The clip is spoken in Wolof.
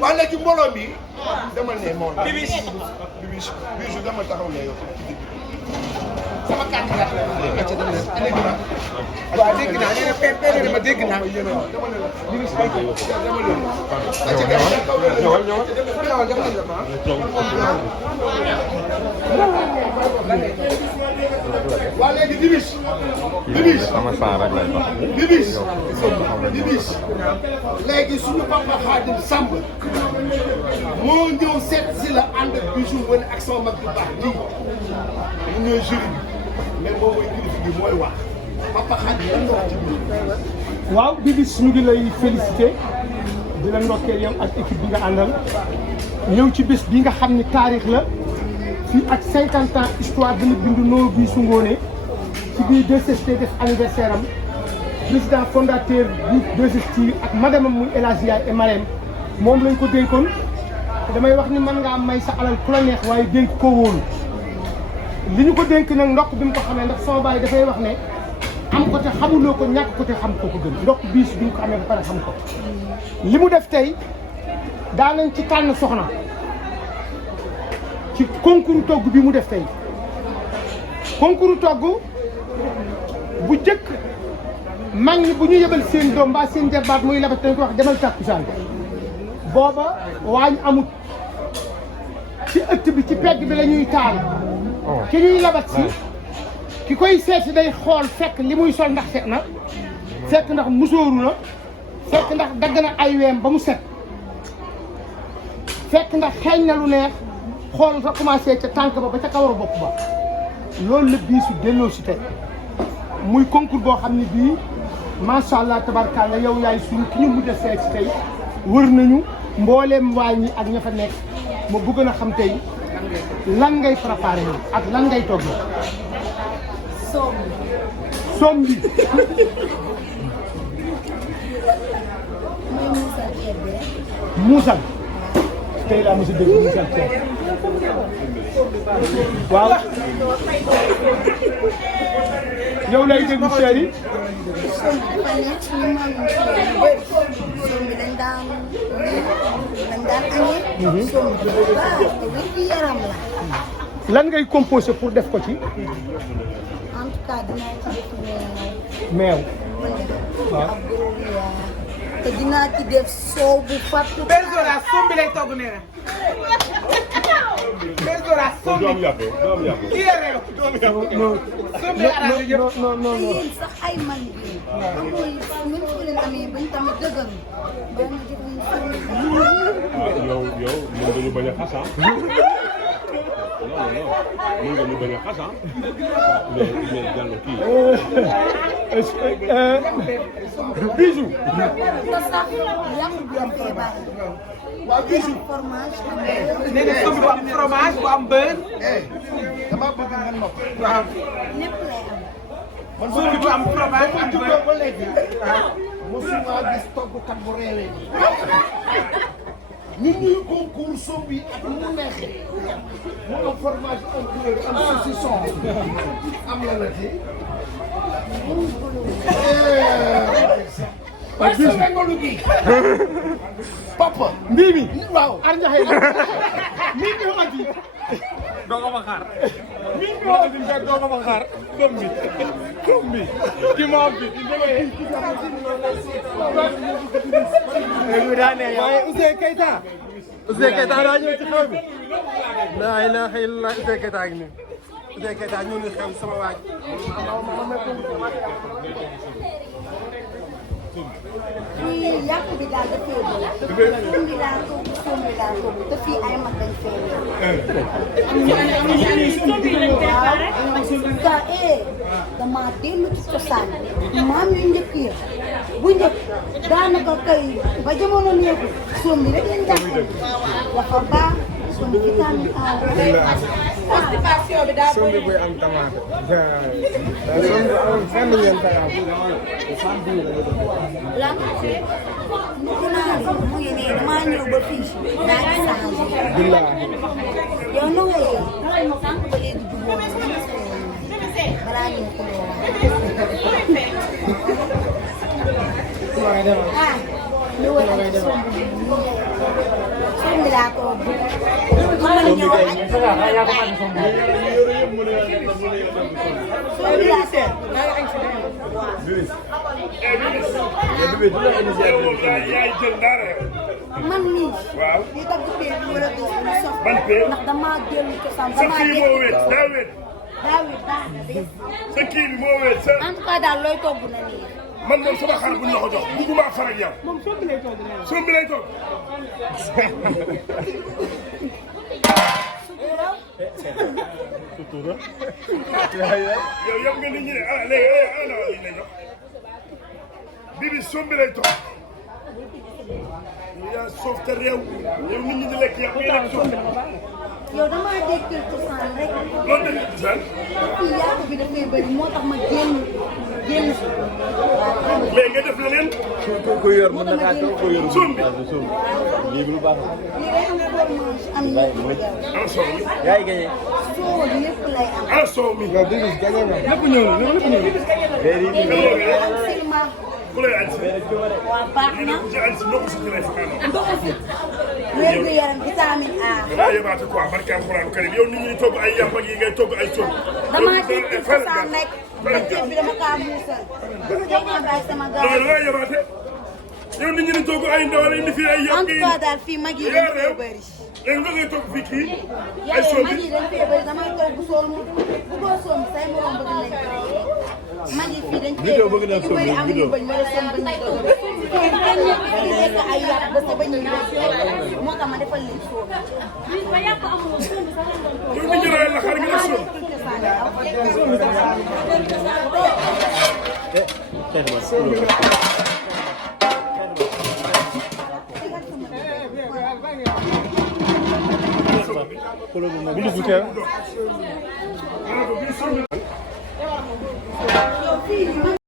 waa léegi mbooloo mi demal ne moom Bibiche demal taxaw ne yow sama kàddu la waaw dégg naa nee na pépé ma dégg naa Bibiche waa léegi Bibiche léegi suñu papa Khadim Samb moo ñëw seet si la ànd ak Bijou wane ak sama mag bu baax di mu ñëw jury bi mais moom mooy kilifa gi mooy wax papa Khadim lan nga wax ci biir. waaw Bibiche ñu ngi lay félicité di la ndokkeel yow ak équipe bi nga àndal ñëw ci bés bi nga xam ni taarix la fii ak 50 ans histoire dina bindu noo bii su ngoonee ci biir 2STV def anniversaire am président fondateur bu 2STV ak madame am muy El Hadji Yaay et Marème moom lañ ko dénkoon te damay wax ni mën ngaa may sa alal ku la neex waaye dénk ko wóolu li ñu ko dénk nag ndokk bi mu ko xamee ndax sama baay dafay wax ne am ko te xamuloo ko ñàkk ko te xam ko gën ndokk biis bi ñu ko xamee ba pare xam ko li mu def tey daanañ ci tànn soxna ci concours togg bi mu def tey concours togg bu jëkk mag ñi bu ñu yebal seen doom mbaa seen jarbaat muy labat dañ ko wax demal tàkkusaan booba waañ amut ci ëtt bi ci pegg bi la ñuy taal ki ñuy labat si ki koy seet si day xool fekk li muy sol ndax set na fekk ndax musóoru na fekk ndax dagg na ay weem ba mu set fekk ndax xeeñ na lu neex xool sa commencé ca tànk ba ca kawaru bopp ba loolu la biisu delloo si tey muy concours boo xam ne bii macha allah tabarkalla yow yaay suñu ki ñu mujj a seet si tey wër nañu mbooleem waañ ñi ak ña fa nekk ma bëgg na xam tey lan ngay préparé ak lan ngay togg. soom bi. muusal tey laa mos a dégg muusal ceeb waaw yow lay déglu cher yi. lan ngay composé pour def ko ci. en tout cas dinaa ci def meew. waaw. te dinaa ci def soow bu fàttu. Berzora soom bi lay togg nee na. Berzora soom bi. kii yore la soom bi arrangé yëpp. non yéen sax ay man bi. amul même su leen amee bañ tamit dëgër ba ma def yow mën nga ñu bañ a xas mën nga ñu bañ a xas mais Diallo kii. Bijou. te sax yàq bi am fee bàyyi. waaw Bijou. fromage am nee na soom bi bu am fromage bu am beurre. damaa bëgg nga nopp. waaw. lépp lay am. man soom bi bu am fromage am beurre. ba léegi. mosuma gis toggkat bu réewee ni muy concours soom bi ak mu neexee mu am fromage am beurre am saucisson am la la ci. waaye sa wengolu gi papa mbii mi waaw ar njaxee la mbii mi xamante ni doo ko ma xaar. mbii mi xamante ni doo ko ma xaar doom bi ki ma am bi waaye Ouzin Keita daa ñëw ci xew bi la ilaha illallah Ouzin Keita gi nii Ouzin Keita ñëw ni xew sama waaj fii yàq bi daal dafay bëri. soom bi laa togg te fii ay mag dañ fee ñëw. dama dellu ci cosaan maam yu njëkk yi bu njëkk daanaka kay ba jamono neeku soom bi rek lañ daan indi dafa baax sombi vitamine A la. constipation bi daa sombi buy am tomate. sombi amul fenn ngeen fay am. lan mu ngi nii damaa ñëw ba fii naa ci changé. Billaahi. yow nu nga yee sànq ba léegi jubóo balaa ñëw ko ah ñu wër ak sombi laa toog mën na ñëw ak sombi laa man mii. waaw. li tax du pay bi wala du sof. ban pay. ndax damaa dellu cosaan sa damaa kii moo wéet daa wéet. baax na de. sa kii bi moo wéet sa. en tout cas daal looy togg na nii. man moom sama xar buñ la ko jox bugguma far ak yow. moom sombi lay toog nee na. sombi lay toog. sutura. yow yëpp nga nit ñi ne ah léegi ah non lii lay jox. Bibi sombi lay toog. yow yaa soof te réew. yow nit ñi di lekk yàq ngay lekk sombi. yow damaa dégg cosaan rek. loolu dañuy cosaan. fii yàq bi dafay bëri moo tax ma génn si. mais nga def leneen. ku yor mën na kaa toog ku yor. sombi. lii lu baax. lii day am fromage am yëpp. ana soow mi. yaa ngi gagné. soo lépp lay am. ana soow mi. yow Bibis gañe nga. lépp ñëw na lépp ñëw na. day am silma. ku lay añ si. waaw baax lii na. nag ku ci añ si ndox si ki lay fanaan. ndoxu si. wér gu yaram vitamine A. danaa yebaate quoi barke alxuraan karim yow nit ñi di togg ay yàpp ak yi ngay togg ay sombi. damaa dégg cosaan rek. ba ceeb bi dama kaa muusal. tey naa bàyyi sama non gars dangaa yebaate. yow nit ñi di togg ay ndawal indi fii ay en yàpp tout yi. cas daal fii mag yi dañ fee bëri. léegi nga ngay togg fii kii. ay yow mag sombi. yi dañ fee bëri damay toog bu soom bu boo soom say morom bëgg nañ ko. mag yi fii dañ fee bëri dañu bëri amuñu bañ wala seen bañ a doon. fii kenn ñëpp di lekk ay yàpp ba sa bañ a yóbbu moo tax ma defal leen soom. yow nit ñi daal la xar nga def sombi. Bili bu teew. ah ba bii sombi. yow fii